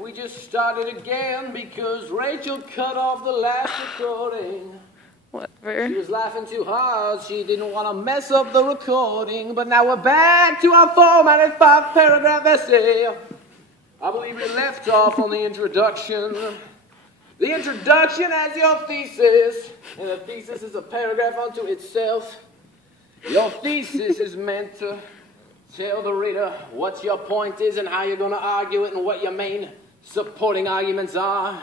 And we just started again because Rachel cut off the last recording. Whatever. She was laughing too hard. She didn't want to mess up the recording. But now we're back to our formatted 5-paragraph essay. I believe we left off on the introduction. The introduction as your thesis. And the thesis is a paragraph unto itself. Your thesis is meant to tell the reader what your point is and how you're going to argue it and what your main supporting arguments are.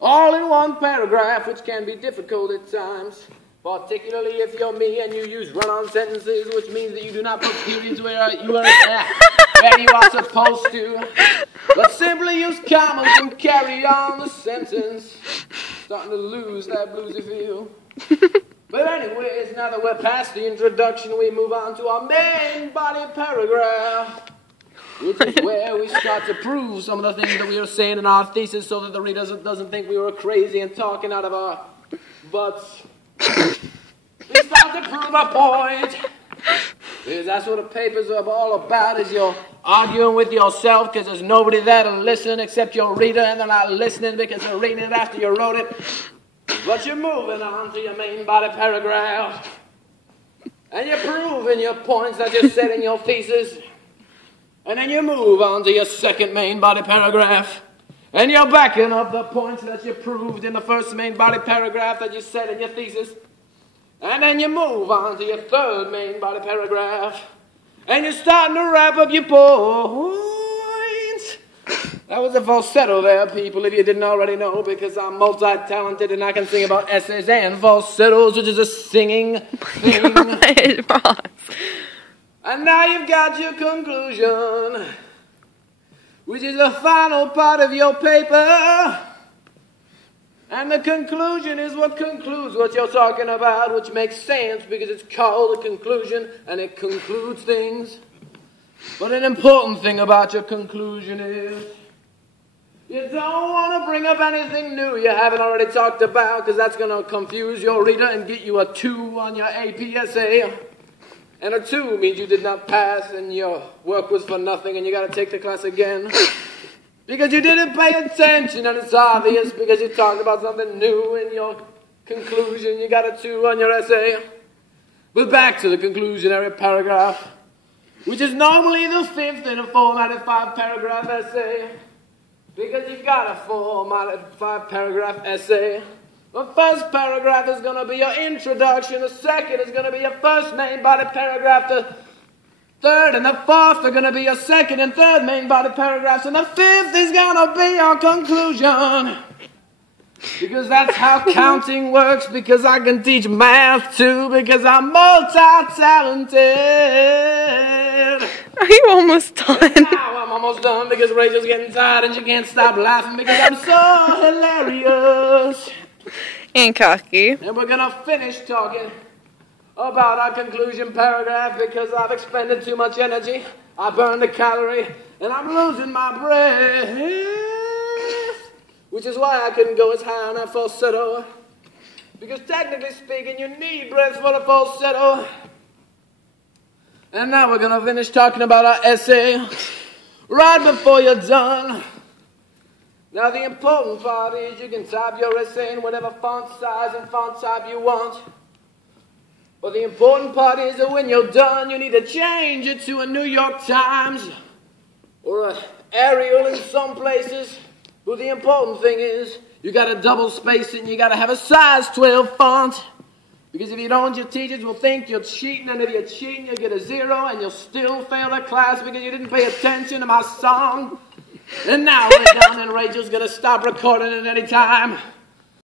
All in one paragraph, which can be difficult at times, particularly if you're me and you use run-on sentences, which means that you do not put periods where you are supposed to, but simply use commas and carry on the sentence. Starting to lose that bluesy feel. But anyways, now that we're past the introduction, we move on to our main body paragraph, which is where we start to prove some of the things that we are saying in our thesis so that the reader doesn't think we were crazy and talking out of our butts. We start to prove a point. Because that's what the papers are all about, is you're arguing with yourself because there's nobody there to listen except your reader, and they're not listening because they're reading it after you wrote it. But you're moving on to your main body paragraph. And you're proving your points that you said in your thesis. And then you move on to your second main body paragraph. And you're backing up the points that you proved in the first main body paragraph that you said in your thesis. And then you move on to your third main body paragraph. And you're starting to wrap up your points. That was a falsetto there, people, if you didn't already know, because I'm multi-talented and I can sing about essays and falsettos, which is a singing thing. God, Ross. And now you've got your conclusion, which is the final part of your paper. And the conclusion is what concludes what you're talking about, which makes sense because it's called a conclusion and it concludes things. But an important thing about your conclusion is you don't want to bring up anything new you haven't already talked about, because that's going to confuse your reader and get you a 2 on your AP essay. And a 2 means you did not pass and your work was for nothing and you got to take the class again. Because you didn't pay attention, and it's obvious because you talked about something new in your conclusion. You got a 2 on your essay. But back to the conclusionary paragraph, which is normally the 5th in a formatted 5-paragraph essay. Because you've got a formatted 5-paragraph essay. The first paragraph is going to be your introduction. The second is going to be your first main body paragraph. The third and the fourth are going to be your second and third main body paragraphs. And the 5th is going to be your conclusion. Because that's how counting works. Because I can teach math too. Because I'm multi-talented. Are you almost done? And now I'm almost done because Rachel's getting tired and she can't stop laughing because I'm so hilarious. And cocky. And we're going to finish talking about our conclusion paragraph because I've expended too much energy. I burned a calorie and I'm losing my breath. Which is why I couldn't go as high on that falsetto. Because technically speaking, you need breath for the falsetto. And now we're going to finish talking about our essay right before you're done. Now the important part is you can type your essay in whatever font size and font type you want. But the important part is that when you're done, you need to change it to a New York Times or an Arial in some places. But the important thing is you got to double space it and you got to have a size 12 font. Because if you don't, your teachers will think you're cheating, and if you're cheating, you'll get a 0, and you'll still fail the class because you didn't pay attention to my song. And now we're done, and Rachel's going to stop recording at any time.